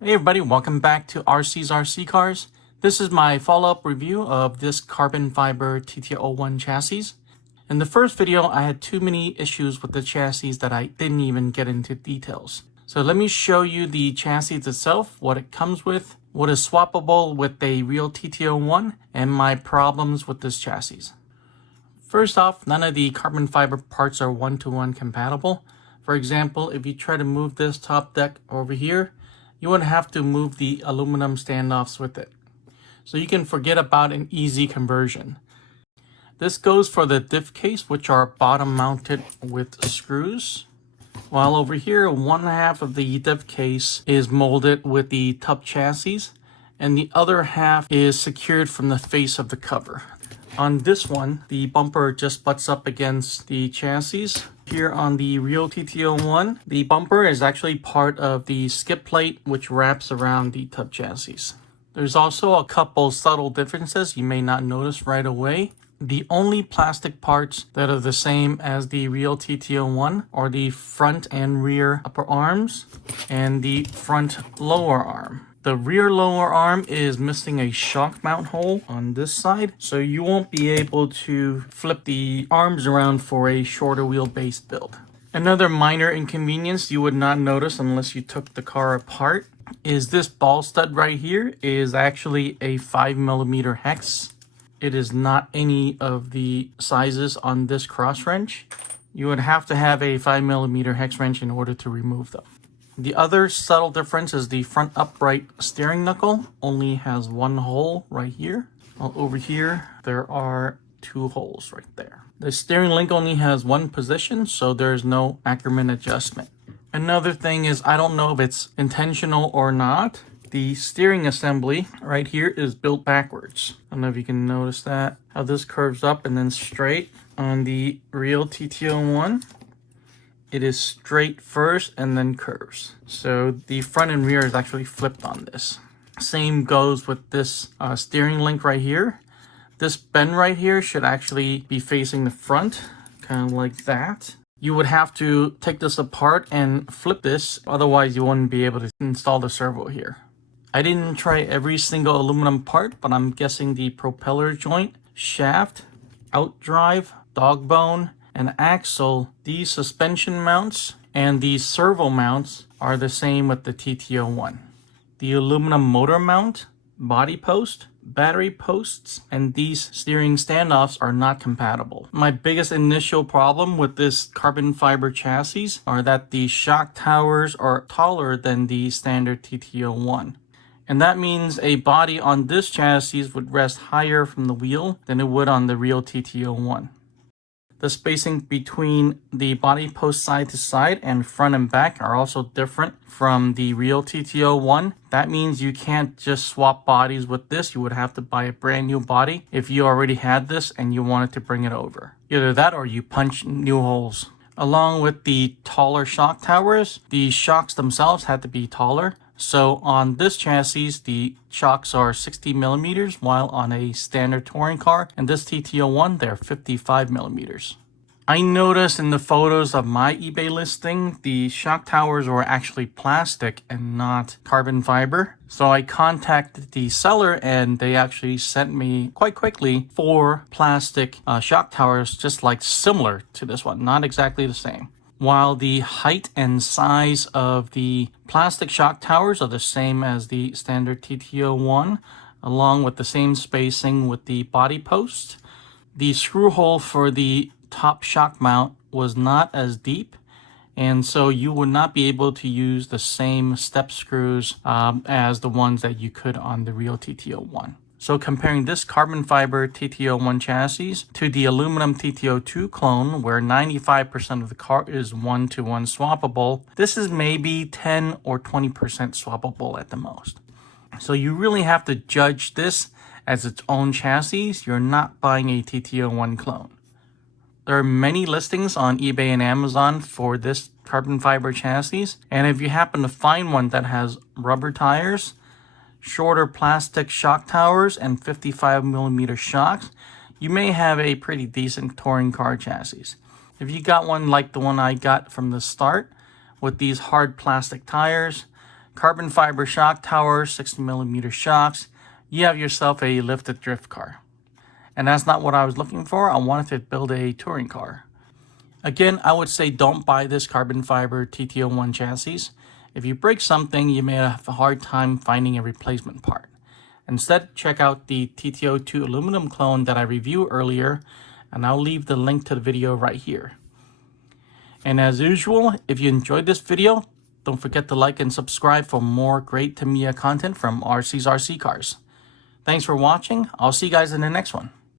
Hey everybody, welcome back to RC's RC Cars. This is my follow-up review of this carbon fiber TT-01 chassis. In the first video, I had too many issues with the chassis that I didn't even get into details. So let me show you the chassis itself, what it comes with, what is swappable with a real TT-01, and my problems with this chassis. First off, none of the carbon fiber parts are one-to-one compatible. For example, if you try to move this top deck over here, you would have to move the aluminum standoffs with it. So you can forget about an easy conversion. This goes for the diff case, which are bottom mounted with screws. While over here, one half of the diff case is molded with the tub chassis, and the other half is secured from the face of the cover. On this one, the bumper just butts up against the chassis. Here on the real TT-01, the bumper is actually part of the skid plate, which wraps around the tub chassis. There's also a couple subtle differences you may not notice right away. The only plastic parts that are the same as the real TT-01 are the front and rear upper arms and the front lower arm. The rear lower arm is missing a shock mount hole on this side, so you won't be able to flip the arms around for a shorter wheelbase build. Another minor inconvenience you would not notice unless you took the car apart is this ball stud right here is actually a 5mm hex. It is not any of the sizes on this cross wrench. You would have to have a 5mm hex wrench in order to remove them. The other subtle difference is the front upright steering knuckle only has one hole right here. While over here, there are two holes right there. The steering link only has one position, so there's no Ackerman adjustment. Another thing is, I don't know if it's intentional or not, the steering assembly right here is built backwards. I don't know if you can notice that, how this curves up and then straight. On the real TT-01, it is straight first and then curves. So the front and rear is actually flipped on this. Same goes with this steering link right here. This bend right here should actually be facing the front, kind of like that. You would have to take this apart and flip this, otherwise you wouldn't be able to install the servo here. I didn't try every single aluminum part, but I'm guessing the propeller joint, shaft, outdrive, dog bone, and axle, these suspension mounts and these servo mounts are the same with the TT-01. The aluminum motor mount, body post, battery posts, and these steering standoffs are not compatible. My biggest initial problem with this carbon fiber chassis are that the shock towers are taller than the standard TT-01. And that means a body on this chassis would rest higher from the wheel than it would on the real TT-01. The spacing between the body post side to side and front and back are also different from the real TT-01. That means you can't just swap bodies with this. You would have to buy a brand new body if you already had this and you wanted to bring it over. Either that or you punch new holes. Along with the taller shock towers, the shocks themselves had to be taller. So on this chassis, the shocks are 60mm, while on a standard touring car, and this TT-01, they're 55mm. I noticed in the photos of my eBay listing, the shock towers were actually plastic and not carbon fiber. So I contacted the seller and they actually sent me quite quickly 4 plastic shock towers, just like similar to this one, not exactly the same. While the height and size of the plastic shock towers are the same as the standard TT-01, along with the same spacing with the body post, the screw hole for the top shock mount was not as deep, and so you would not be able to use the same step screws as the ones that you could on the real TT-01. So comparing this carbon fiber TT-01 chassis to the aluminum TT-02 clone, where 95% of the car is one-to-one swappable, this is maybe 10 or 20% swappable at the most. So you really have to judge this as its own chassis. You're not buying a TT-01 clone. There are many listings on eBay and Amazon for this carbon fiber chassis, and if you happen to find one that has rubber tires, shorter plastic shock towers, and 55mm shocks, you may have a pretty decent touring car chassis. If you got one like the one I got from the start with these hard plastic tires, carbon fiber shock tower, 60mm shocks, you have yourself a lifted drift car. And that's not what I was looking for. I wanted to build a touring car. Again, I would say don't buy this carbon fiber TT-01 chassis. If you break something, you may have a hard time finding a replacement part. Instead, check out the TT-02 aluminum clone that I reviewed earlier, and I'll leave the link to the video right here. And as usual, if you enjoyed this video, don't forget to like and subscribe for more great Tamiya content from RC's RC Cars. Thanks for watching. I'll see you guys in the next one.